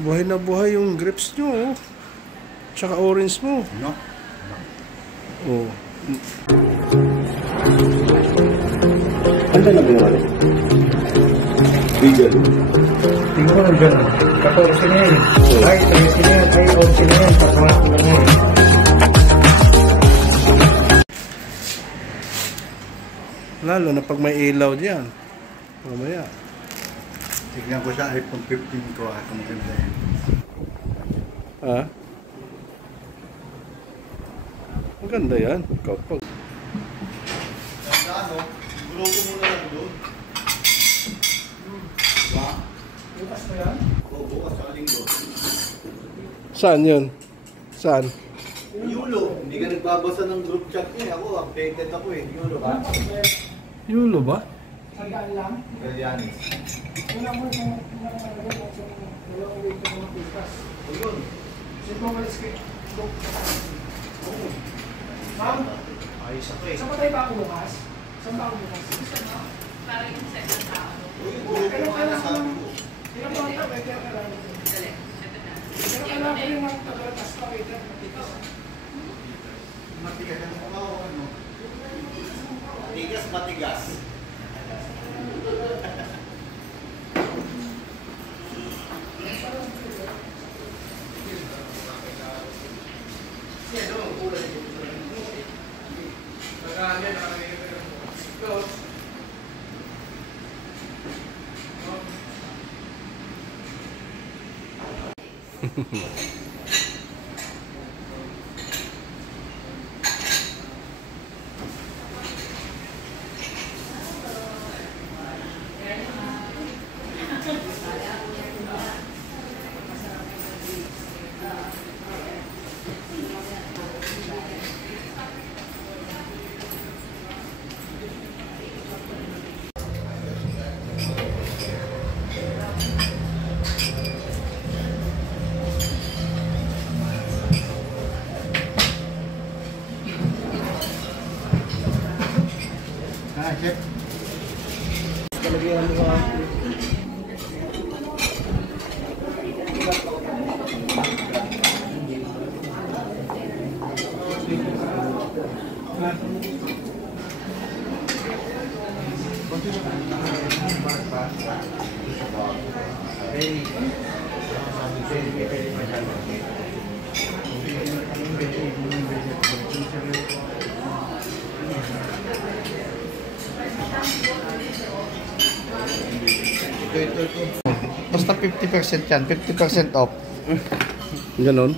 Buhay na buhay yung grapes nyo, oh. Tsaka orange mo. No? Oh. Ano na ba yun? Legal. Tingnan ko lang dyan. 14 na yan. Ay, 13 na yan. Ay, 11 na yan. Papangako lang yan. Lalo na pag may ilaw diyan. Mamaya. Tignan ko sa iPhone 15 ko at maganda yan. Ha? Maganda yan. Kapag. Ganda ano? Gulo ko muna lang doon. Diba? Bukas na yan? Oo, bukas sa linggo. Saan yun? Saan? Yulo. Hindi ka nagbabasa ng group chat niya. Ako, updated ako eh. Yulo ba? Yulo ba? Sagaan lang? Galyanis. Wala mo yung dalawang week ng mga bukas. O yun. Sino mo malis kayo? Ma'am? Ayos ako eh. Saan ba tayo ba ako bukas? Saan ba ako bukas? Para yung second tao. Uy, gulo ko muna sabi ko. Ilang mga tao, may kaya ka lang. Dali. Ito na. Pero kailangan ko yung mga tagalatas pa, wait lang, matigas. Matigas ang mukha o ano? Matigas, matigas. Ah, chef. Talagyan mo ka. Ito. Basta 50% yan, 50% off. Ganon.